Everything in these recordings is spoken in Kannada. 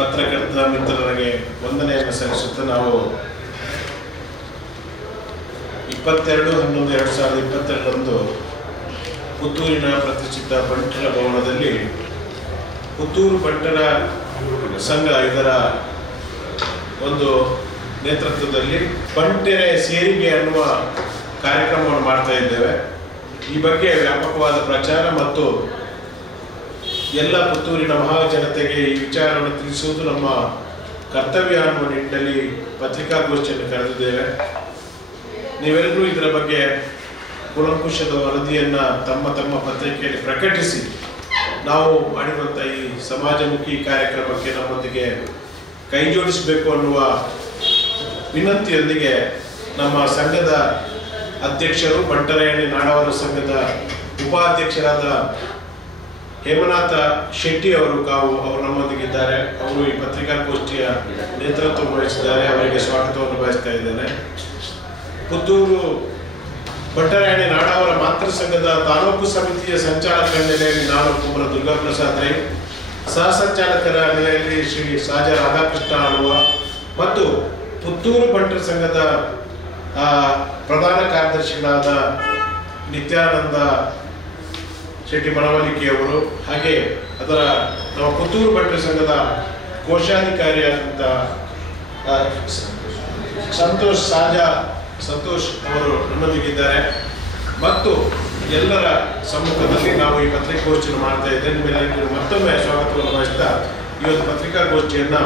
ಪತ್ರಕರ್ತ ಮಿತ್ರರಿಗೆ ವಂದನೆಯನ್ನು ಸಲ್ಲಿಸುತ್ತಾ ನಾವು 22/11/2022 ಪುತ್ತೂರಿನ ಪ್ರತಿಷ್ಠಿತ ಬಂಟರ ಭವನದಲ್ಲಿ ಪುತ್ತೂರು ಬಂಟರ ಸಂಘ ಇದರ ಒಂದು ನೇತೃತ್ವದಲ್ಲಿ ಬಂಟೆರೆ ಸೇರಿಗೆ ಅನ್ನುವ ಕಾರ್ಯಕ್ರಮವನ್ನು ಮಾಡ್ತಾ ಇದ್ದೇವೆ. ಈ ಬಗ್ಗೆ ವ್ಯಾಪಕವಾದ ಪ್ರಚಾರ ಮತ್ತು ಎಲ್ಲ ಪುತ್ತೂರಿನ ಮಹಾಜನತೆಗೆ ಈ ವಿಚಾರವನ್ನು ತಿಳಿಸುವುದು ನಮ್ಮ ಕರ್ತವ್ಯ ಅನ್ನುವ ನಿಟ್ಟಿನಲ್ಲಿ ಪತ್ರಿಕಾಗೋಷ್ಠಿಯನ್ನು ಕರೆದಿದ್ದೇವೆ. ನೀವೆಲ್ಲರೂ ಇದರ ಬಗ್ಗೆ ಕೂಲಂಕುಷದ ವರದಿಯನ್ನು ತಮ್ಮ ತಮ್ಮ ಪತ್ರಿಕೆಯಲ್ಲಿ ಪ್ರಕಟಿಸಿ ನಾವು ಮಾಡಿರುವಂಥ ಈ ಸಮಾಜಮುಖಿ ಕಾರ್ಯಕ್ರಮಕ್ಕೆ ನಮ್ಮೊಂದಿಗೆ ಕೈ ಜೋಡಿಸಬೇಕು ಅನ್ನುವ ವಿನಂತಿಯೊಂದಿಗೆ ನಮ್ಮ ಸಂಘದ ಅಧ್ಯಕ್ಷರು ಬಂಟರಾಯಣಿ ನಾಡವರ ಸಂಘದ ಉಪಾಧ್ಯಕ್ಷರಾದ ಹೇಮನಾಥ ಶೆಟ್ಟಿ ಅವರು ನಮ್ಮೊಂದಿಗಿದ್ದಾರೆ. ಅವರು ಈ ಪತ್ರಿಕಾಗೋಷ್ಠಿಯ ನೇತೃತ್ವ ವಹಿಸಿದ್ದಾರೆ. ಅವರಿಗೆ ಸ್ವಾಗತವನ್ನು ಬಯಸ್ತಾ ಇದ್ದೇನೆ. ಪುತ್ತೂರು ಬಂಟರಾಯಣಿ ನಾಡವರ ಮಾತೃ ಸಂಘದ ತಾಲೂಕು ಸಮಿತಿಯ ಸಂಚಾಲಕರ ನೆಲೆಯಲ್ಲಿ ನಾನು ಕುಮಾರ ದುರ್ಗಾಪ್ರಸಾದ್ ರೈ, ಸಹ ಸಂಚಾಲಕರ ನೆಲೆಯಲ್ಲಿ ಶ್ರೀ ಸಾಜ ರಾಧಾಕೃಷ್ಣ ಆಳುವ ಮತ್ತು ಪುತ್ತೂರು ಬಂಟರ ಸಂಘದ ಪ್ರಧಾನ ಕಾರ್ಯದರ್ಶಿಗಳಾದ ನಿತ್ಯಾನಂದ ಶೆಟ್ಟಿ ಮನವಲಿಕೆಯವರು, ಹಾಗೆ ಅದರ ನಮ್ಮ ಪುತ್ತೂರು ಬಂಟರ ಸಂಘದ ಕೋಶಾಧಿಕಾರಿಯಾದಂಥ ಸಂತೋಷ್ ಅವರು ನಮ್ಮೊಂದಿಗಿದ್ದಾರೆ. ಮತ್ತು ಎಲ್ಲರ ಸಮ್ಮುಖದಲ್ಲಿ ನಾವು ಈ ಪತ್ರಿಕಾಗೋಷ್ಠಿಯನ್ನು ಮಾಡ್ತಾ ಇದ್ದೇವೆ. ನಿಮ್ಮೆಲ್ಲರಿಗೂ ಮತ್ತೊಮ್ಮೆ ಸ್ವಾಗತವನ್ನು ಬಯಸ್ತಾ ಈ ಒಂದು ಪತ್ರಿಕಾಗೋಷ್ಠಿಯನ್ನು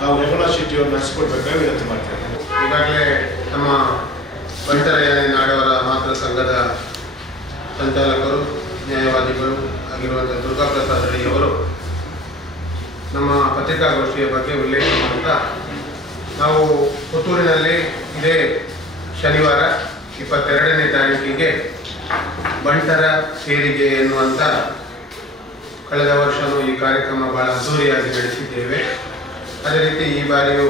ನಾವು ಹೇಮನಾಥ್ ಶೆಟ್ಟಿಯವರು ನಡೆಸಿಕೊಡ್ಬೇಕಾಗಿ ವಿನಂತಿ ಮಾಡ್ತೇವೆ. ಈಗಾಗಲೇ ನಮ್ಮ ಬಂಟರಾಯಣಿ ನಾಡವರ ಮಾತೃ ಸಂಘದ ಸಂಚಾಲಕರು, ನ್ಯಾಯವಾದಿಗಳು ಆಗಿರುವಂಥ ದುರ್ಗಾಪ್ರಸಾದ್ ರೈ ಅವರು ನಮ್ಮ ಪತ್ರಿಕಾಗೋಷ್ಠಿಯ ಬಗ್ಗೆ ಉಲ್ಲೇಖ ಮಾಡುತ್ತಾ, ನಾವು ಪುತ್ತೂರಿನಲ್ಲಿ ಇದೇ ಶನಿವಾರ 22ನೇ ತಾರೀಕಿಗೆ ಬಂಟರ ಸೇರಿಗೆ ಎನ್ನುವಂಥ ಕಳೆದ ವರ್ಷವೂ ಈ ಕಾರ್ಯಕ್ರಮ ಬಹಳ ಅದ್ದೂರಿಯಾಗಿ ನಡೆಸಿದ್ದೇವೆ. ಅದೇ ರೀತಿ ಈ ಬಾರಿಯೂ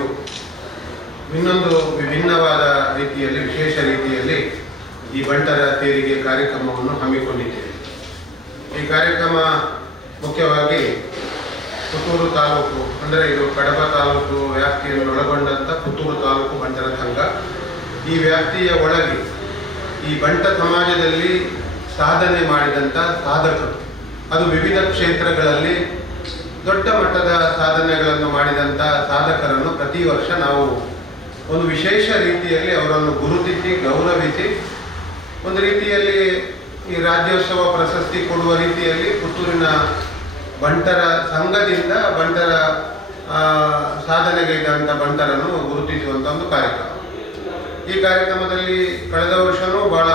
ಇನ್ನೊಂದು ವಿಭಿನ್ನವಾದ ರೀತಿಯಲ್ಲಿ, ವಿಶೇಷ ರೀತಿಯಲ್ಲಿ ಈ ಬಂಟರ ಸೇರಿಗೆ ಕಾರ್ಯಕ್ರಮವನ್ನು ಹಮ್ಮಿಕೊಂಡಿದ್ದೇವೆ. ಈ ಕಾರ್ಯಕ್ರಮ ಮುಖ್ಯವಾಗಿ ಪುತ್ತೂರು ತಾಲೂಕು, ಅಂದರೆ ಇದು ಕಡಬ ತಾಲೂಕು ವ್ಯಾಪ್ತಿಯನ್ನು ಒಳಗೊಂಡಂಥ ಪುತ್ತೂರು ತಾಲೂಕು ಬಂಟರ ಸಂಘ, ಈ ವ್ಯಾಪ್ತಿಯ ಒಳಗೆ ಈ ಬಂಟ ಸಮಾಜದಲ್ಲಿ ಸಾಧನೆ ಮಾಡಿದಂಥ ಸಾಧಕರು, ಅದು ವಿವಿಧ ಕ್ಷೇತ್ರಗಳಲ್ಲಿ ದೊಡ್ಡ ಮಟ್ಟದ ಸಾಧನೆಗಳನ್ನು ಮಾಡಿದಂಥ ಸಾಧಕರನ್ನು ಪ್ರತಿ ವರ್ಷ ನಾವು ಒಂದು ವಿಶೇಷ ರೀತಿಯಲ್ಲಿ ಅವರನ್ನು ಗುರುತಿಸಿ ಗೌರವಿಸಿ ಒಂದು ರೀತಿಯಲ್ಲಿ ಈ ರಾಜ್ಯೋತ್ಸವ ಪ್ರಶಸ್ತಿ ಕೊಡುವ ರೀತಿಯಲ್ಲಿ ಪುತ್ತೂರಿನ ಬಂಟರ ಸಂಘದಿಂದ ಬಂಟರ ಸಾಧನೆಗೈದಂಥ ಬಂಟರನ್ನು ಗುರುತಿಸುವಂಥ ಒಂದು ಕಾರ್ಯಕ್ರಮ. ಈ ಕಾರ್ಯಕ್ರಮದಲ್ಲಿ ಕಳೆದ ವರ್ಷವೂ ಬಹಳ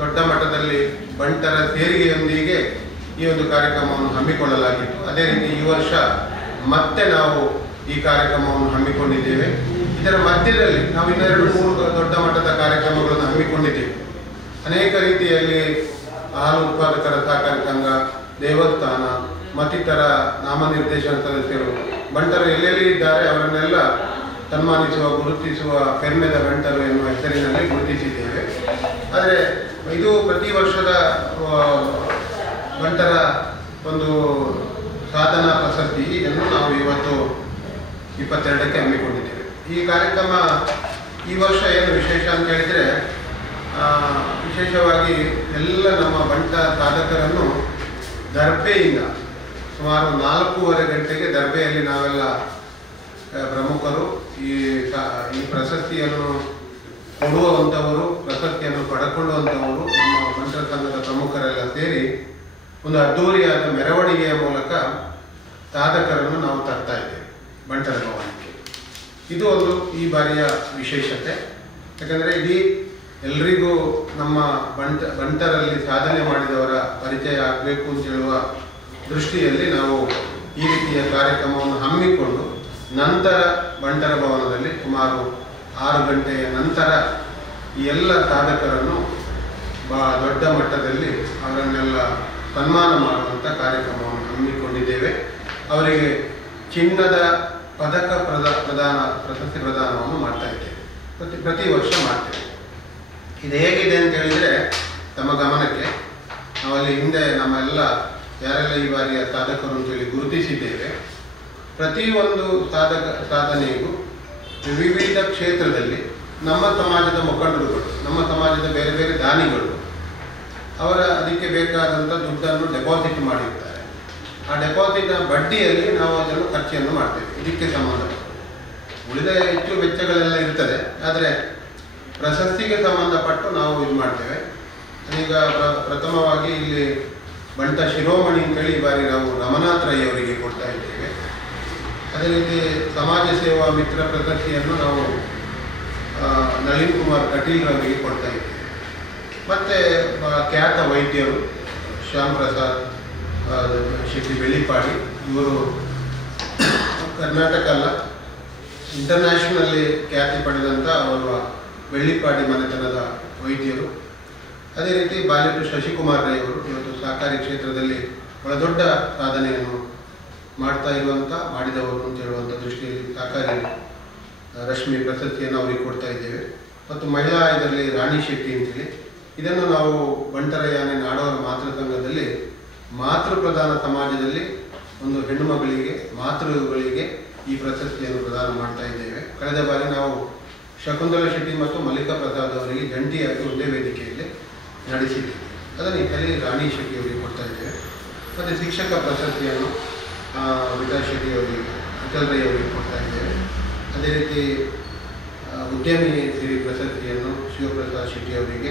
ದೊಡ್ಡ ಮಟ್ಟದಲ್ಲಿ ಬಂಟರ ಸೇರಿಗೆಯೊಂದಿಗೆ ಈ ಒಂದು ಕಾರ್ಯಕ್ರಮವನ್ನು ಹಮ್ಮಿಕೊಳ್ಳಲಾಗಿತ್ತು. ಅದೇ ರೀತಿ ಈ ವರ್ಷ ಮತ್ತೆ ನಾವು ಈ ಕಾರ್ಯಕ್ರಮವನ್ನು ಹಮ್ಮಿಕೊಂಡಿದ್ದೇವೆ. ಇದರ ಮಧ್ಯದಲ್ಲಿ ನಾವು 2-3 ದೊಡ್ಡ ಮಟ್ಟದ ಕಾರ್ಯಕ್ರಮಗಳನ್ನು ಹಮ್ಮಿಕೊಂಡಿದ್ದೇವೆ. ಅನೇಕ ರೀತಿಯಲ್ಲಿ ಹಾಲು ಉತ್ಪಾದಕರ ಸಹಕಾರಿ ಸಂಘ, ದೇವಸ್ಥಾನ ಮತ್ತಿತರ ನಾಮನಿರ್ದೇಶನ ಸದಸ್ಯರು, ಬಂಟರು ಎಲ್ಲೆಲ್ಲಿ ಇದ್ದಾರೆ ಅವರನ್ನೆಲ್ಲ ಸನ್ಮಾನಿಸುವ, ಗುರುತಿಸುವ ಪೆರ್ಮೆದ ಬಂಟರು ಎನ್ನುವ ಹೆಸರಿನಲ್ಲಿ ಗುರುತಿಸಿದ್ದೇವೆ. ಆದರೆ ಇದು ಪ್ರತಿ ವರ್ಷದ ಬಂಟರ ಒಂದು ಸಾಧನಾ ಪ್ರಶಸ್ತಿ, ಇದನ್ನು ನಾವು ಇವತ್ತು 22ಕ್ಕೆ ಹಮ್ಮಿಕೊಂಡಿದ್ದೇವೆ. ಈ ಕಾರ್ಯಕ್ರಮ ಈ ವರ್ಷ ಏನು ವಿಶೇಷ ಅಂತ ಹೇಳಿದರೆ, ವಿಶೇಷವಾಗಿ ಎಲ್ಲ ನಮ್ಮ ಬಂಟ ಸಾಧಕರನ್ನು ದರ್ಬೆಯಿಂದ ಸುಮಾರು 4:30 ಗಂಟೆಗೆ ದರ್ಬೆಯಲ್ಲಿ ನಾವೆಲ್ಲ ಪ್ರಮುಖರು ಈ ಪ್ರಶಸ್ತಿಯನ್ನು ಕೊಡುವಂಥವರು, ಪ್ರಶಸ್ತಿಯನ್ನು ಪಡ್ಕೊಳ್ಳುವಂಥವರು, ನಮ್ಮ ಬಂಟರ ಸಂಘದ ಪ್ರಮುಖರೆಲ್ಲ ಸೇರಿ ಒಂದು ಅದ್ದೂರಿಯಾದ ಮೆರವಣಿಗೆಯ ಮೂಲಕ ಸಾಧಕರನ್ನು ನಾವು ತರ್ತಾ ಇದ್ದೇವೆ ಬಂಟರ ಭವನಕ್ಕೆ. ಇದು ಒಂದು ಈ ಬಾರಿಯ ವಿಶೇಷತೆ. ಯಾಕಂದರೆ ಇಡೀ ಎಲ್ರಿಗೂ ನಮ್ಮ ಬಂಟರಲ್ಲಿ ಸಾಧನೆ ಮಾಡಿದವರ ಪರಿಚಯ ಆಗಬೇಕು ಅಂತ ಹೇಳುವ ದೃಷ್ಟಿಯಲ್ಲಿ ನಾವು ಈ ರೀತಿಯ ಕಾರ್ಯಕ್ರಮವನ್ನು ಹಮ್ಮಿಕೊಂಡು ನಂತರ ಬಂಟರ ಭವನದಲ್ಲಿ ಸುಮಾರು 6 ಗಂಟೆಯ ನಂತರ ಈ ಎಲ್ಲ ಸಾಧಕರನ್ನು ದೊಡ್ಡ ಮಟ್ಟದಲ್ಲಿ ಅವರನ್ನೆಲ್ಲ ಸನ್ಮಾನ ಮಾಡುವಂಥ ಕಾರ್ಯಕ್ರಮವನ್ನು ಹಮ್ಮಿಕೊಂಡಿದ್ದೇವೆ. ಅವರಿಗೆ ಚಿನ್ನದ ಪದಕ ಪ್ರಶಸ್ತಿ ಪ್ರದಾನವನ್ನು ಮಾಡ್ತಾ ಇದ್ದೇವೆ. ಪ್ರತಿ ವರ್ಷ ಮಾಡ್ತೇವೆ. ಇದು ಹೇಗಿದೆ ಅಂತ ಹೇಳಿದರೆ, ತಮ್ಮ ಗಮನಕ್ಕೆ ನಾವಲ್ಲಿ ಹಿಂದೆ ನಮ್ಮ ಎಲ್ಲ ಯಾರೆಲ್ಲ ಈ ಬಾರಿಯ ಸಾಧಕರು ಅಂತೇಳಿ ಗುರುತಿಸಿದ್ದೇವೆ, ಪ್ರತಿಯೊಂದು ಸಾಧನೆಗೂ ವಿವಿಧ ಕ್ಷೇತ್ರದಲ್ಲಿ ನಮ್ಮ ಸಮಾಜದ ಮುಖಂಡರುಗಳು, ನಮ್ಮ ಸಮಾಜದ ಬೇರೆ ಬೇರೆ ದಾನಿಗಳು ಅವರ ಅದಕ್ಕೆ ಬೇಕಾದಂಥ ದುಡ್ಡನ್ನು ಡೆಪಾಸಿಟ್ ಮಾಡಿರ್ತಾರೆ. ಆ ಡೆಪಾಸಿಟ್ನ ಬಡ್ಡಿಯಲ್ಲಿ ನಾವು ಅದನ್ನು ಖರ್ಚನ್ನು ಮಾಡ್ತೇವೆ. ಇದಕ್ಕೆ ಸಂಬಂಧಪಟ್ಟ ಉಳಿದ ಹೆಚ್ಚು ವೆಚ್ಚಗಳೆಲ್ಲ ಇರ್ತದೆ, ಆದರೆ ಪ್ರಶಸ್ತಿಗೆ ಸಂಬಂಧಪಟ್ಟು ನಾವು ಇದು ಮಾಡ್ತೇವೆ. ಈಗ ಪ್ರಥಮವಾಗಿ ಇಲ್ಲಿ ಬಂಟ ಶಿರೋಮಣಿ ಅಂತೇಳಿ ಈ ಬಾರಿ ನಾವು ರಮನಾಥ್ ರೈ ಅವರಿಗೆ ಕೊಡ್ತಾ ಇದ್ದೇವೆ. ಅದೇ ರೀತಿ ಸಮಾಜ ಸೇವಾ ಮಿತ್ರ ಪ್ರಶಸ್ತಿಯನ್ನು ನಾವು ನಳಿನ್ ಕುಮಾರ್ ಕಟೀಲ್ ಅವರಿಗೆ ಕೊಡ್ತಾ ಇದ್ದೇವೆ. ಮತ್ತು ಖ್ಯಾತ ವೈದ್ಯರು ಶ್ಯಾಮ್ ಪ್ರಸಾದ್ ಶೆಟ್ಟಿ ಬೆಳ್ಳಿಪಾಡಿ, ಇವರು ಕರ್ನಾಟಕ ಅಲ್ಲ ಇಂಟರ್ನ್ಯಾಷನಲ್ಲಿ ಖ್ಯಾತಿ ಪಡೆದಂಥ ಅವರು ಬೆಳ್ಳಿಪಾಡಿ ಮನೆತನದ ವೈದ್ಯರು. ಅದೇ ರೀತಿ ಬಾಲಿಟು ಶಶಿಕುಮಾರ್ ರೈ ಅವರು ಇವತ್ತು ಸಹಕಾರಿ ಕ್ಷೇತ್ರದಲ್ಲಿ ಬಹಳ ದೊಡ್ಡ ಸಾಧನೆಯನ್ನು ಮಾಡಿದವರು ಅಂತ ಹೇಳುವಂಥ ದೃಷ್ಟಿಯಲ್ಲಿ ಸಹಕಾರಿ ರಶ್ಮಿ ಪ್ರಶಸ್ತಿಯನ್ನು ಅವರಿಗೆ ಕೊಡ್ತಾ ಇದ್ದೇವೆ. ಮತ್ತು ಮಹಿಳಾ ಇದರಲ್ಲಿ ರಾಣಿ ಶೆಟ್ಟಿ ಅಂತೇಳಿ, ಇದನ್ನು ನಾವು ಬಂಟರಯಾನೆ ನಾಡೋರ ಮಾತೃ ಸಂಘದಲ್ಲಿ ಮಾತೃ ಪ್ರಧಾನ ಸಮಾಜದಲ್ಲಿ ಒಂದು ಹೆಣ್ಣು ಮಗಳಿಗೆ ಮಾತೃಗಳಿಗೆ ಈ ಪ್ರಶಸ್ತಿಯನ್ನು ಪ್ರದಾನ ಮಾಡ್ತಾ ಇದ್ದೇವೆ. ಕಳೆದ ಬಾರಿ ನಾವು ಶಕುಂತಲಾ ಶೆಟ್ಟಿ ಮತ್ತು ಮಲ್ಲಿಕಾ ಪ್ರಸಾದ್ ಅವರಿಗೆ ಜಂಟಿಯಾಗಿ ಒಂದೇ ವೇದಿಕೆಯಲ್ಲಿ ನಡೆಸಿದ್ದೇವೆ. ಅದನ್ನು ಈ ಕಲಿ ರಾಣಿ ಶೆಟ್ಟಿ ಅವರಿಗೆ ಕೊಡ್ತಾ ಇದ್ದೇವೆ. ಮತ್ತು ಶಿಕ್ಷಕ ಪ್ರಶಸ್ತಿಯನ್ನು ವಿಕಾಸ್ ಶೆಟ್ಟಿ ಅವರಿಗೆ, ಅಟಲ್ ರೈ ಅವರಿಗೆ ಕೊಡ್ತಾ ಇದ್ದೇವೆ. ಅದೇ ರೀತಿ ಉದ್ಯಮಿ ಸಿರಿ ಪ್ರಶಸ್ತಿಯನ್ನು ಶಿವಪ್ರಸಾದ್ ಶೆಟ್ಟಿ ಅವರಿಗೆ,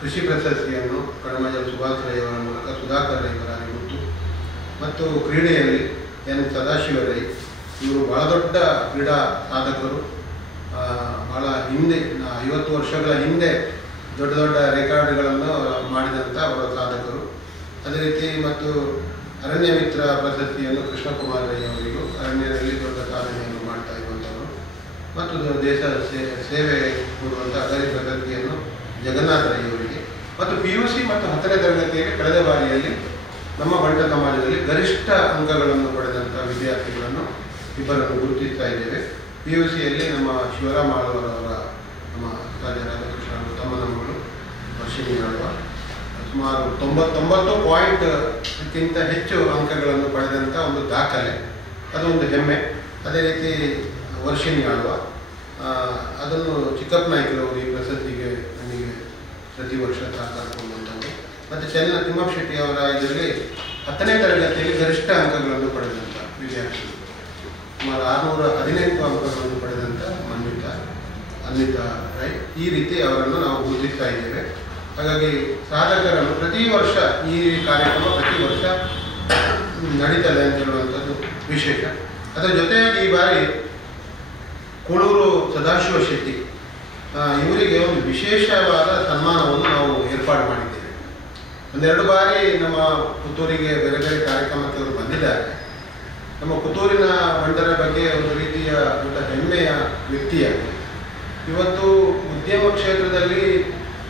ಕೃಷಿ ಪ್ರಶಸ್ತಿಯನ್ನು ಕಡಮಜಲ್ ಸುಭಾಷ್ ರೈ ಅವರ ಮೂಲಕ ಸುಧಾಕರ್ ರೈ ಅವರ ಗೊತ್ತು. ಮತ್ತು ಕ್ರೀಡೆಯಲ್ಲಿ ಎನ್ ಸದಾಶಿವ ರೈ, ಇವರು ಬಹಳ ದೊಡ್ಡ ಕ್ರೀಡಾ ಸಾಧಕರು. ಭಾಳ ಹಿಂದೆ 50 ವರ್ಷಗಳ ಹಿಂದೆ ದೊಡ್ಡ ದೊಡ್ಡ ರೆಕಾರ್ಡ್ಗಳನ್ನು ಮಾಡಿದಂಥ ಅವರ ಸಾಧಕರು. ಅದೇ ರೀತಿ ಮತ್ತು ಅರಣ್ಯ ಮಿತ್ರ ಪ್ರಶಸ್ತಿಯನ್ನು ಕೃಷ್ಣಕುಮಾರ್ ರೈ ಅವರಿಗೂ ಅರಣ್ಯದಲ್ಲಿ ದೊಡ್ಡ ಸಾಧನೆಯನ್ನು ಮಾಡ್ತಾ ಇರುವಂಥವರು. ಮತ್ತು ದೇಶ ಸೇವೆ ಕೊಡುವಂಥ ಅಗರಿ ಪ್ರಶಸ್ತಿಯನ್ನು ಜಗನ್ನಾಥ್ ರೈ ಅವರಿಗೆ. ಮತ್ತು PUC ಮತ್ತು 10ನೇ ತರಗತಿಯಲ್ಲಿ ಕಳೆದ ಬಾರಿಯಲ್ಲಿ ನಮ್ಮ ಬಂಟ ಸಮಾಜದಲ್ಲಿ ಗರಿಷ್ಠ ಅಂಕಗಳನ್ನು ಪಡೆದಂಥ ವಿದ್ಯಾರ್ಥಿಗಳನ್ನು ಇಬ್ಬರನ್ನು ಗುರುತಿಸ್ತಾ ಇದ್ದೇವೆ. PUCಯಲ್ಲಿ ನಮ್ಮ ಶಿವರಾಮ್ ಆಳ್ವರವರ ನಮ್ಮ ರಾಜ ರಾಧಾಕೃಷ್ಣ ತಮ್ಮನ ಮಗಳು ವರ್ಷಿಣಿ ಆಳ್ವ ಸುಮಾರು 99 ಪಾಯಿಂಟ್ಗಿಂತ ಹೆಚ್ಚು ಅಂಕಗಳನ್ನು ಪಡೆದಂಥ ಒಂದು ದಾಖಲೆ, ಅದೊಂದು ಹೆಮ್ಮೆ. ಅದೇ ರೀತಿ ವರ್ಷಿಣಿ ಆಳ್ವ, ಅದನ್ನು ಚಿಕ್ಕಪ್ಪ ನಾಯ್ಕರವರು ಈ ಪ್ರಶಸ್ತಿಗೆ ನನಗೆ ಪ್ರತಿ ವರ್ಷ ಸಹಕರಿಸುವಂಥವರು. ಮತ್ತು ಚನ್ನ ತಿಮ್ಮಪ್ಪ ಶೆಟ್ಟಿ ಅವರ ಇದರಲ್ಲಿ 10ನೇ ತರಗತಿಯಲ್ಲಿ ಗರಿಷ್ಠ ಅಂಕಗಳನ್ನು ಪಡೆದಂಥ ವಿದ್ಯಾರ್ಥಿಗಳು, ಸುಮಾರು 618 ಅಂಕಗಳನ್ನು ಪಡೆದಂಥ ಅನ್ವಿತಾ ರೈ. ಈ ರೀತಿ ಅವರನ್ನು ನಾವು ಗುರುತಿಸ್ತಾ ಇದ್ದೇವೆ. ಹಾಗಾಗಿ ಸಾಧಕರನ್ನು ಪ್ರತಿ ವರ್ಷ ಈ ಕಾರ್ಯಕ್ರಮ ಪ್ರತಿ ವರ್ಷ ನಡೀತದೆ ಅಂತ ಹೇಳುವಂಥದ್ದು ವಿಶೇಷ. ಅದರ ಜೊತೆಯಾಗಿ ಈ ಬಾರಿ ಕೂಳೂರು ಸದಾಶಿವ ಶೆಟ್ಟಿ ಇವರಿಗೆ ಒಂದು ವಿಶೇಷವಾದ ಸನ್ಮಾನವನ್ನು ನಾವು ಏರ್ಪಾಡು ಮಾಡಿದ್ದೇವೆ. ಒಂದೆರಡು ಬಾರಿ ನಮ್ಮ ಪುತ್ತೂರಿಗೆ ಬೇರೆ ಬೇರೆ ಕಾರ್ಯಕ್ರಮಕ್ಕೆ ಅವರು ಬಂದಿದ್ದಾರೆ. ನಮ್ಮ ಪುತ್ತೂರಿನ ಬಂಟರ ಬಗ್ಗೆ ಒಂದು ರೀತಿಯ ದೊಡ್ಡ ಹೆಮ್ಮೆಯ ವ್ಯಕ್ತಿಯಾಗಿ ಇವತ್ತು ಉದ್ಯಮ ಕ್ಷೇತ್ರದಲ್ಲಿ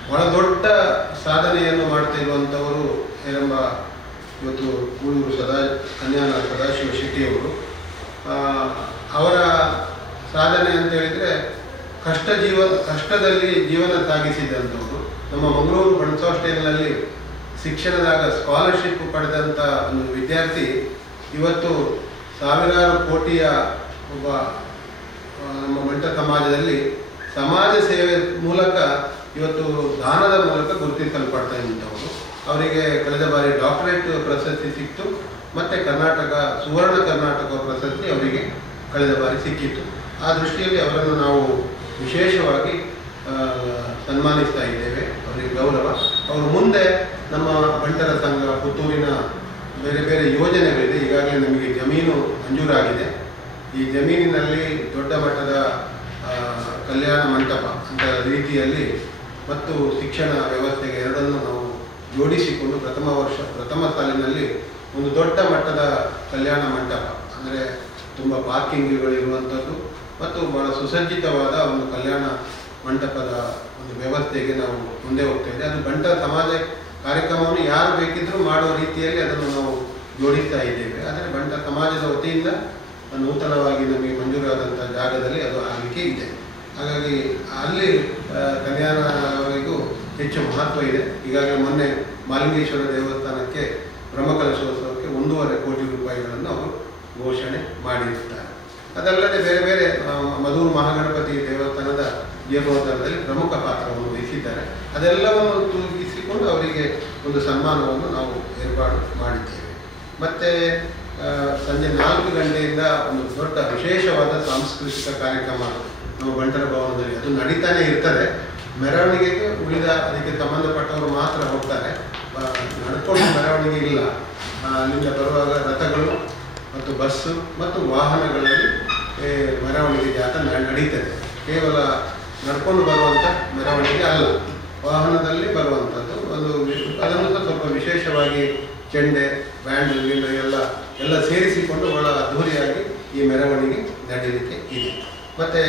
ಬಹಳ ದೊಡ್ಡ ಸಾಧನೆಯನ್ನು ಮಾಡ್ತಾ ಇರುವಂಥವರು ಏನೆಂಬ ಇವತ್ತು ಕೂಳೂರು ಕನ್ಯಾನ ಸದಾಶಿವ ಶೆಟ್ಟಿಯವರು. ಅವರ ಸಾಧನೆ ಅಂತ ಹೇಳಿದರೆ ಕಷ್ಟದಲ್ಲಿ ಜೀವನ ಸಾಗಿಸಿದಂಥವರು. ನಮ್ಮ ಮಂಗಳೂರು ಬಣಸ ಹಾಸ್ಟೆಲ್ನಲ್ಲಿ ಶಿಕ್ಷಣದಾಗ ಸ್ಕಾಲರ್ಶಿಪ್ ಪಡೆದಂಥ ಒಂದು ವಿದ್ಯಾರ್ಥಿ ಇವತ್ತು ಸಾವಿರಾರು ಕೋಟಿಯ ಒಬ್ಬ ನಮ್ಮ ಬಂಟ ಸಮಾಜದಲ್ಲಿ ಸಮಾಜ ಸೇವೆ ಮೂಲಕ ಇವತ್ತು ದಾನದ ಮೂಲಕ ಗುರುತಿಸಲ್ಪಡ್ತಾ ಇದ್ದಂಥವರು. ಅವರಿಗೆ ಕಳೆದ ಬಾರಿ ಡಾಕ್ಟರೇಟ್ ಪ್ರಶಸ್ತಿ ಸಿಕ್ತು. ಮತ್ತು ಸುವರ್ಣ ಕರ್ನಾಟಕ ಪ್ರಶಸ್ತಿ ಅವರಿಗೆ ಕಳೆದ ಬಾರಿ ಸಿಕ್ಕಿತ್ತು. ಆ ದೃಷ್ಟಿಯಲ್ಲಿ ಅವರನ್ನು ನಾವು ವಿಶೇಷವಾಗಿ ಸನ್ಮಾನಿಸ್ತಾ ಇದ್ದೇವೆ. ಅವರಿಗೆ ಗೌರವ. ಅವರು ಮುಂದೆ ನಮ್ಮ ಬಂಟರ ಸಂಘ ಪುತ್ತೂರಿನ ಬೇರೆ ಬೇರೆ ಯೋಜನೆಗಳಿದೆ. ಈಗಾಗಲೇ ನಮಗೆ ಜಮೀನು ಮಂಜೂರಾಗಿದೆ. ಈ ಜಮೀನಿನಲ್ಲಿ ದೊಡ್ಡ ಮಟ್ಟದ ಕಲ್ಯಾಣ ಮಂಟಪ ಅಂತ ರೀತಿಯಲ್ಲಿ ಮತ್ತು ಶಿಕ್ಷಣ ವ್ಯವಸ್ಥೆಗೆ ಎರಡನ್ನು ನಾವು ಜೋಡಿಸಿಕೊಂಡು ಪ್ರಥಮ ಸಾಲಿನಲ್ಲಿ ಒಂದು ದೊಡ್ಡ ಮಟ್ಟದ ಕಲ್ಯಾಣ ಮಂಟಪ ಅಂದರೆ ತುಂಬ ಪಾರ್ಕಿಂಗ್ಗಳಿರುವಂಥದ್ದು ಮತ್ತು ಬಹಳ ಸುಸಜ್ಜಿತವಾದ ಒಂದು ಕಲ್ಯಾಣ ಮಂಟಪದ ಒಂದು ವ್ಯವಸ್ಥೆಗೆ ನಾವು ಮುಂದೆ ಹೋಗ್ತಾ ಇದ್ದೇವೆ. ಅದು ಬಂಟ ಸಮಾಜ ಕಾರ್ಯಕ್ರಮವನ್ನು ಯಾರು ಬೇಕಿದ್ದರೂ ಮಾಡುವ ರೀತಿಯಲ್ಲಿ ಅದನ್ನು ನಾವು ಜೋಡಿಸ್ತಾ ಇದ್ದೇವೆ. ಆದರೆ ಬಂಟ ಸಮಾಜದ ವತಿಯಿಂದ ನೂತನವಾಗಿ ನಮಗೆ ಮಂಜೂರಾದಂಥ ಜಾಗದಲ್ಲಿ ಅದು ಆಗಲಿಕ್ಕೆ ಇದೆ. ಹಾಗಾಗಿ ಅಲ್ಲಿ ಕಲ್ಯಾಣವರೆಗೂ ಹೆಚ್ಚು ಮಹತ್ವ ಇದೆ. ಈಗಾಗಲೇ ಮೊನ್ನೆ ಮಾಲಿಂಗೇಶ್ವರ ದೇವಸ್ಥಾನಕ್ಕೆ ಬ್ರಹ್ಮಕಲಶೋತ್ಸವಕ್ಕೆ 1.5 ಕೋಟಿ ರೂಪಾಯಿಗಳನ್ನು ಅವರು ಘೋಷಣೆ ಮಾಡಿರುತ್ತಾರೆ. ಅದಲ್ಲದೆ ಬೇರೆ ಬೇರೆ ಮಧೂರು ಮಹಾಗಣಪತಿ ದೇವಸ್ಥಾನದ ಜೀರ್ಣೋದ್ಧಾರದಲ್ಲಿ ಪ್ರಮುಖ ಪಾತ್ರವನ್ನು ವಹಿಸಿದ್ದಾರೆ. ಅದೆಲ್ಲವನ್ನು ತೂಗಿಸಿಕೊಂಡು ಅವರಿಗೆ ಒಂದು ಸನ್ಮಾನವನ್ನು ನಾವು ಏರ್ಪಾಡು ಮಾಡಿದ್ದೇವೆ. ಮತ್ತು ಸಂಜೆ 4 ಗಂಟೆಯಿಂದ ಒಂದು ದೊಡ್ಡ ವಿಶೇಷವಾದ ಸಾಂಸ್ಕೃತಿಕ ಕಾರ್ಯಕ್ರಮ ನಾವು ಬಂಟರ ಭವನದಲ್ಲಿ ಅದು ನಡೀತಾನೆ ಇರ್ತದೆ. ಮೆರವಣಿಗೆಗೆ ಉಳಿದ ಅದಕ್ಕೆ ಸಂಬಂಧಪಟ್ಟವರು ಮಾತ್ರ ಹೋಗ್ತಾರೆ, ನಡ್ಕೊಂಡು ಮೆರವಣಿಗೆ ಇಲ್ಲ. ಅಲ್ಲಿಂದ ಬರುವಾಗ ರಥಗಳು ಮತ್ತು ಬಸ್ಸು ಮತ್ತು ವಾಹನಗಳಲ್ಲಿ ಮೆರವಣಿಗೆ ಜಾಥಾ ನಡೀತದೆ. ಕೇವಲ ನಡ್ಕೊಂಡು ಬರುವಂಥ ಮೆರವಣಿಗೆ ಅಲ್ಲ, ವಾಹನದಲ್ಲಿ ಬರುವಂಥದ್ದು. ಅದನ್ನು ಸ್ವಲ್ಪ ವಿಶೇಷವಾಗಿ ಚೆಂಡೆ, ಬ್ಯಾಂಡ್ ಎಲ್ಲ ಸೇರಿಸಿಕೊಂಡು ಬಹಳ ಅದ್ಧೂರಿಯಾಗಿ ಈ ಮೆರವಣಿಗೆ ನಡೀಲಿಕ್ಕೆ ಇದೆ. ಮತ್ತು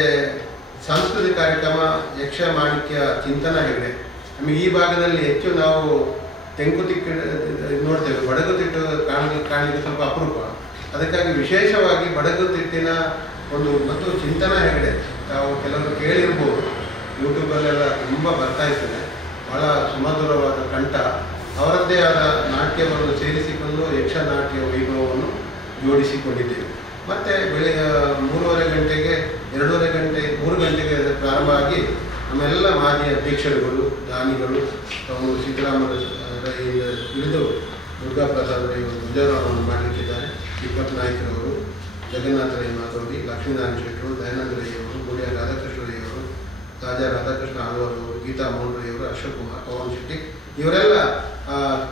ಸಾಂಸ್ಕೃತಿಕ ಕಾರ್ಯಕ್ರಮ ಯಕ್ಷ ಮಾಣಿಕ್ಯ ಚಿಂತನ ಹೆಗಡೆ. ನಮಗೆ ಈ ಭಾಗದಲ್ಲಿ ಹೆಚ್ಚು ನಾವು ತೆಂಕುತಿಟ್ಟು ನೋಡ್ತೇವೆ, ಬಡಗುತಿಟ್ಟು ಕಾಣಲಿಕ್ಕೆ ಸ್ವಲ್ಪ ಅಪರೂಪ. ಅದಕ್ಕಾಗಿ ವಿಶೇಷವಾಗಿ ಬಡಗುತಿಟ್ಟಿನ ಮತ್ತು ಚಿಂತನ ಹೆಗಡೆ ನಾವು ಕೆಲವರು ಕೇಳಿರ್ಬೋದು, ಯೂಟ್ಯೂಬಲ್ಲೆಲ್ಲ ತುಂಬ ಬರ್ತಾ ಇರ್ತದೆ. ಬಹಳ ಸುಮಧುರವಾದ ಕಂಠ, ಅವರದ್ದೇ ಆದ ನಾಟ್ಯವನ್ನು ಸೇರಿಸಿಕೊಂಡು ಯಕ್ಷನಾಟ್ಯ ವೈಭವವನ್ನು ಜೋಡಿಸಿಕೊಂಡಿದ್ದೇವೆ. ಮತ್ತು ಬೆಳಿಗ್ಗೆ 3:30 ಗಂಟೆಗೆ 2:30 ಗಂಟೆ 3 ಗಂಟೆಗೆ ಪ್ರಾರಂಭ ಆಗಿ ನಮ್ಮೆಲ್ಲ ಮಾಜಿ ಅಧ್ಯಕ್ಷರುಗಳು, ದಾನಿಗಳು, ಅವರು ಸಿದ್ದರಾಮಯ್ಯ ಹಿಡಿದು ದುರ್ಗಾಪ್ರಸಾದ್ ರೈ ಧ್ವಜಾರೋಹಣವನ್ನು ಮಾಡಲಿಕ್ಕಿದ್ದಾರೆ. ದೀಪಕ್ ನಾಯ್ಕರವರು, ಜಗನ್ನಾಥ ರೈ ಮಾತೋಡಿ, ಲಕ್ಷ್ಮೀನಾರಾಯಣ ಶೆಟ್ಟರು, ದಯಾನಂದ ರೈ ಅವರು, ಗುಡಿಯ ರಾಧಾಕೃಷ್ಣ ರೈ ಅವರು, ರಾಜಾ ರಾಧಾಕೃಷ್ಣ ಆಳ್ವಾರ್ ಅವರು, ಗೀತಾ ಮೋಹನ್ ರೈ ಅವರು, ಅಶೋಕ್ ಕುಮಾರ್, ಪವನ್ ಶೆಟ್ಟಿ ಇವರೆಲ್ಲ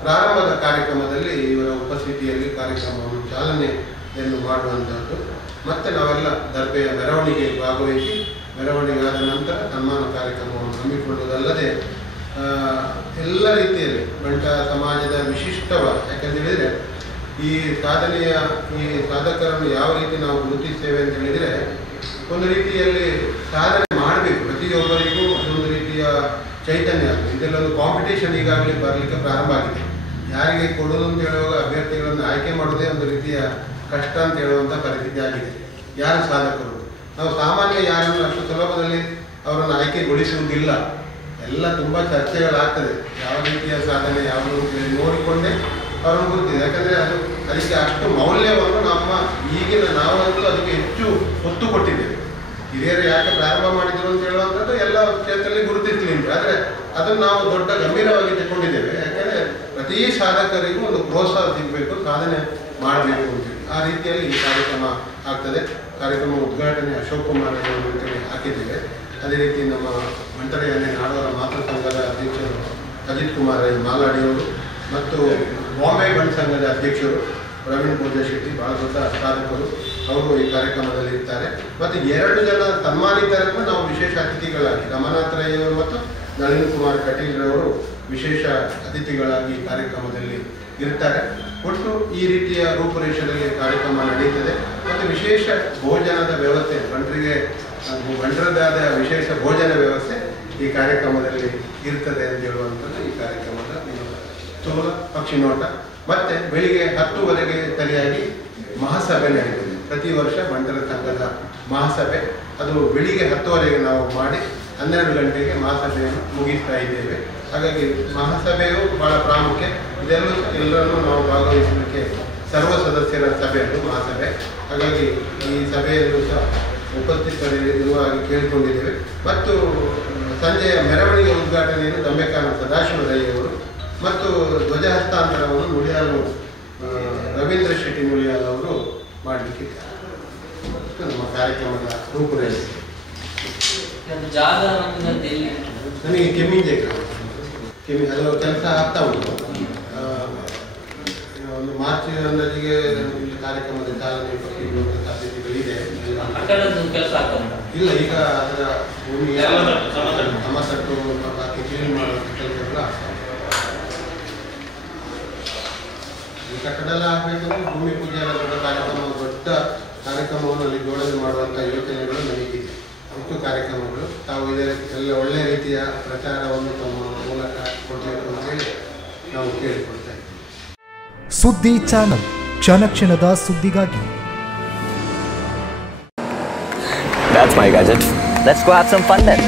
ಪ್ರಾರಂಭದ ಕಾರ್ಯಕ್ರಮದಲ್ಲಿ ಇವರ ಉಪಸ್ಥಿತಿಯಲ್ಲಿ ಕಾರ್ಯಕ್ರಮವನ್ನು ಚಾಲನೆಯನ್ನು ಮಾಡುವಂಥದ್ದು. ಮತ್ತು ನಾವೆಲ್ಲ ದರ್ಬೆಯ ಮೆರವಣಿಗೆ ಭಾಗವಹಿಸಿ ಮೆರವಣಿಗೆ ಆದ ನಂತರ ಸನ್ಮಾನ ಕಾರ್ಯಕ್ರಮವನ್ನು ಹಮ್ಮಿಕೊಳ್ಳುವುದಲ್ಲದೆ ಎಲ್ಲ ರೀತಿಯಲ್ಲಿ ಬಂಟ ಸಮಾಜದ ವಿಶಿಷ್ಟವಾದ, ಯಾಕಂತ ಹೇಳಿದರೆ ಈ ಸಾಧಕರನ್ನು ಯಾವ ರೀತಿ ನಾವು ಗುರುತಿಸ್ತೇವೆ ಅಂತ ಹೇಳಿದರೆ, ಒಂದು ರೀತಿಯಲ್ಲಿ ಸಾಧನೆ ಮಾಡಬೇಕು, ಪ್ರತಿಯೊಬ್ಬರಿಗೂ ಅದೊಂದು ರೀತಿಯ ಚೈತನ್ಯ ಆಗಬೇಕು. ಇದೆಲ್ಲೊಂದು ಕಾಂಪಿಟೇಷನ್ ಈಗಾಗಲೇ ಬರಲಿಕ್ಕೆ ಪ್ರಾರಂಭ ಆಗಿದೆ. ಯಾರಿಗೆ ಕೊಡೋದು ಅಂತ ಹೇಳುವಾಗ ಅಭ್ಯರ್ಥಿಗಳನ್ನು ಆಯ್ಕೆ ಮಾಡೋದೇ ಒಂದು ರೀತಿಯ ಕಷ್ಟ ಅಂತ ಹೇಳುವಂಥ ಪರಿಸ್ಥಿತಿ ಆಗಿದೆ. ಯಾರು ಸಾಧಕರು, ನಾವು ಸಾಮಾನ್ಯ ಯಾರನ್ನು ಅಷ್ಟು ಸುಲಭದಲ್ಲಿ ಅವರನ್ನು ಆಯ್ಕೆಗೊಳಿಸುವುದಿಲ್ಲ. ಎಲ್ಲ ತುಂಬ ಚರ್ಚೆಗಳಾಗ್ತದೆ, ಯಾವ ರೀತಿಯ ಸಾಧನೆ ಯಾವುದು ನೋಡಿಕೊಂಡೇ ಅವರನ್ನು ಗುರುತಿದೆ. ಯಾಕಂದರೆ ಅದಕ್ಕೆ ಅಷ್ಟು ಮೌಲ್ಯವನ್ನು ನಮ್ಮ ಈಗಿನ ನಾವಂತೂ ಅದಕ್ಕೆ ಹೆಚ್ಚು ಒತ್ತು ಕೊಟ್ಟಿದ್ದೇವೆ. ಹಿರಿಯರು ಯಾಕೆ ಪ್ರಾರಂಭ ಮಾಡಿದ್ರು ಅಂತ ಹೇಳುವಂಥದ್ದು ಎಲ್ಲ ಕ್ಷೇತ್ರದಲ್ಲಿ ಗುರುತಿಸಲಿ ಅಂತ. ಆದರೆ ಅದನ್ನು ನಾವು ದೊಡ್ಡ ಗಂಭೀರವಾಗಿ ತಗೊಂಡಿದ್ದೇವೆ. ಯಾಕಂದರೆ ಪ್ರತಿ ಸಾಧಕರಿಗೂ ಒಂದು ಪ್ರೋತ್ಸಾಹ ಸಿಗಬೇಕು, ಸಾಧನೆ ಮಾಡಬೇಕು ಅಂತೇಳಿ ಆ ರೀತಿಯಲ್ಲಿ ಈ ಕಾರ್ಯಕ್ರಮ ಆಗ್ತದೆ. ಕಾರ್ಯಕ್ರಮ ಉದ್ಘಾಟನೆ ಅಶೋಕ್ ಕುಮಾರ್ ಅಂತೇಳಿ ಹಾಕಿದ್ದೇವೆ. ಅದೇ ರೀತಿ ನಮ್ಮ ಮಂಟರೆಯನ್ನೇ ನಾಡೋರ ಮಾತೃ ಸಂಘದ ಅಧ್ಯಕ್ಷರು ಅಜಿತ್ ಕುಮಾರ್ ಮಾಲಾಡಿಯವರು ಮತ್ತು ಬಾಂಬೆ ಬಂಡ್ ಸಂಘದ ಅಧ್ಯಕ್ಷರು ಪ್ರವೀಣ್ ಪೂಜಾ ಶೆಟ್ಟಿ, ಬಹಳ ದೊಡ್ಡ ಸಾಧಕರು, ಅವರು ಈ ಕಾರ್ಯಕ್ರಮದಲ್ಲಿ ಇರ್ತಾರೆ. ಮತ್ತು 2 ಜನ ಸನ್ಮಾನಿತರನ್ನು ನಾವು ವಿಶೇಷ ಅತಿಥಿಗಳಾಗಿ, ರಮನಾಥ್ ರೈ ಅವರು ಮತ್ತು ನಳಿನ್ ಕುಮಾರ್ ಕಟೀಲ್ ಅವರು ವಿಶೇಷ ಅತಿಥಿಗಳಾಗಿ ಕಾರ್ಯಕ್ರಮದಲ್ಲಿ ಇರ್ತಾರೆ. ಒಟ್ಟು ಈ ರೀತಿಯ ರೂಪುರೇಷೆಯಲ್ಲಿ ಕಾರ್ಯಕ್ರಮ ನಡೆಯುತ್ತದೆ. ಮತ್ತು ವಿಶೇಷ ಭೋಜನದ ವ್ಯವಸ್ಥೆ, ಬಂಟರದಾದ ವಿಶೇಷ ಭೋಜನ ವ್ಯವಸ್ಥೆ ಈ ಕಾರ್ಯಕ್ರಮದಲ್ಲಿ ಇರ್ತದೆ ಅಂತ ಹೇಳುವಂಥದ್ದು ಈ ಕಾರ್ಯಕ್ರಮದ ಸ್ಥೂಲ ಪಕ್ಷಿ ನೋಟ. ಮತ್ತು ಬೆಳಿಗ್ಗೆ 10:00 ಸರಿಯಾಗಿ ಮಹಾಸಭೆ ನಡೀತದೆ. ಪ್ರತಿ ವರ್ಷ ಬಂಟರ ಸಂಘದ ಮಹಾಸಭೆ ಅದು ಬೆಳಿಗ್ಗೆ 10:00 ನಾವು ಮಾಡಿ 12 ಗಂಟೆಗೆ ಮಹಾಸಭೆಯನ್ನು ಮುಗಿಸ್ತಾ ಇದ್ದೇವೆ. ಹಾಗಾಗಿ ಮಹಾಸಭೆಯು ಬಹಳ ಪ್ರಾಮುಖ್ಯ. ಎಲ್ಲರನ್ನೂ ನಾವು ಭಾಗವಹಿಸಲಿಕ್ಕೆ ಸರ್ವ ಸದಸ್ಯರ ಸಭೆ ಅದು ಮಹಾಸಭೆ. ಹಾಗಾಗಿ ಈ ಸಭೆಯಲ್ಲೂ ಸಹ ಉಪಸ್ಥಿತರಿರುವ ಹಾಗೆ ಕೇಳಿಕೊಂಡಿದ್ದೇವೆ. ಮತ್ತು ಸಂಜೆಯ ಮೆರವಣಿಗೆ ಉದ್ಘಾಟನೆಯನ್ನು ದಂಬೆಕಾನ ಸದಾಶಿವ ರೈ ಅವರು ಮತ್ತು ಧ್ವಜ ಹಸ್ತಾಂತರವನ್ನು ನುಡಿಯಾಲು ರವೀಂದ್ರ ಶೆಟ್ಟಿ ನುಡಿಯಾಲ್ ಅವರು ಮಾಡಲಿಕ್ಕಿದ್ದಾರೆ. ನಮ್ಮ ಕಾರ್ಯಕ್ರಮದ ರೂಪುರೇಷೆ. ನನಗೆ ಕೆಮ್ಮಿಂಜೆ ಅದು ಕೆಲಸ ಆಗ್ತಾ ಉಂಟು. ಒಂದು ಮಾರ್ಚ್ ಅಂದಾಜಿಗೆ ಇಲ್ಲಿ ಕಾರ್ಯಕ್ರಮದ ಚಾಲನೆ ಕೊಡುವಂಥ ಸಾಧ್ಯತೆಗಳಿದೆ. ಇಲ್ಲ, ಈಗ ಅದರ ಭೂಮಿ ಸಮತಟ್ಟು ಬಾಕಿ ಕ್ಲೀನ್ ಮಾಡುವಂಥ ಕೆಲಸಗಳು ಆಗ್ತವೆ. ಈ ಕಟ್ಟಡ ಎಲ್ಲ ಆಗಬೇಕಂದ್ರೆ ಭೂಮಿ ಪೂಜೆ ಎಲ್ಲ ದೊಡ್ಡ ಕಾರ್ಯಕ್ರಮ, ದೊಡ್ಡ ಕಾರ್ಯಕ್ರಮವನ್ನು ಅಲ್ಲಿ ಜೋಡಣೆ ಮಾಡುವಂಥ ಯೋಜನೆಗಳು ನನಗಿದೆ. ಹೆಚ್ಚು ಕಾರ್ಯಕ್ರಮಗಳು ತಾವು ಇದೆಲ್ಲ ಒಳ್ಳೆಯ ರೀತಿಯ ಪ್ರಚಾರವನ್ನು ತಮ್ಮ ಮೂಲಕ ಕೊಡಬೇಕು ಅಂತೇಳಿ ನಾವು ಕೇಳಿಕೊಳ್ತಾ ಇದ್ದೀವಿ. ಸುದ್ದಿ ಚಾನಲ್, ಕ್ಷಣ ಕ್ಷಣದ ಸುದ್ದಿಗಾಗಿ. That's my gadget. Let's go have some fun then.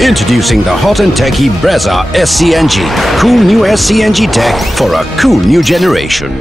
Introducing the hot and techy Brezza SCNG. Cool new SCNG tech for a cool new generation.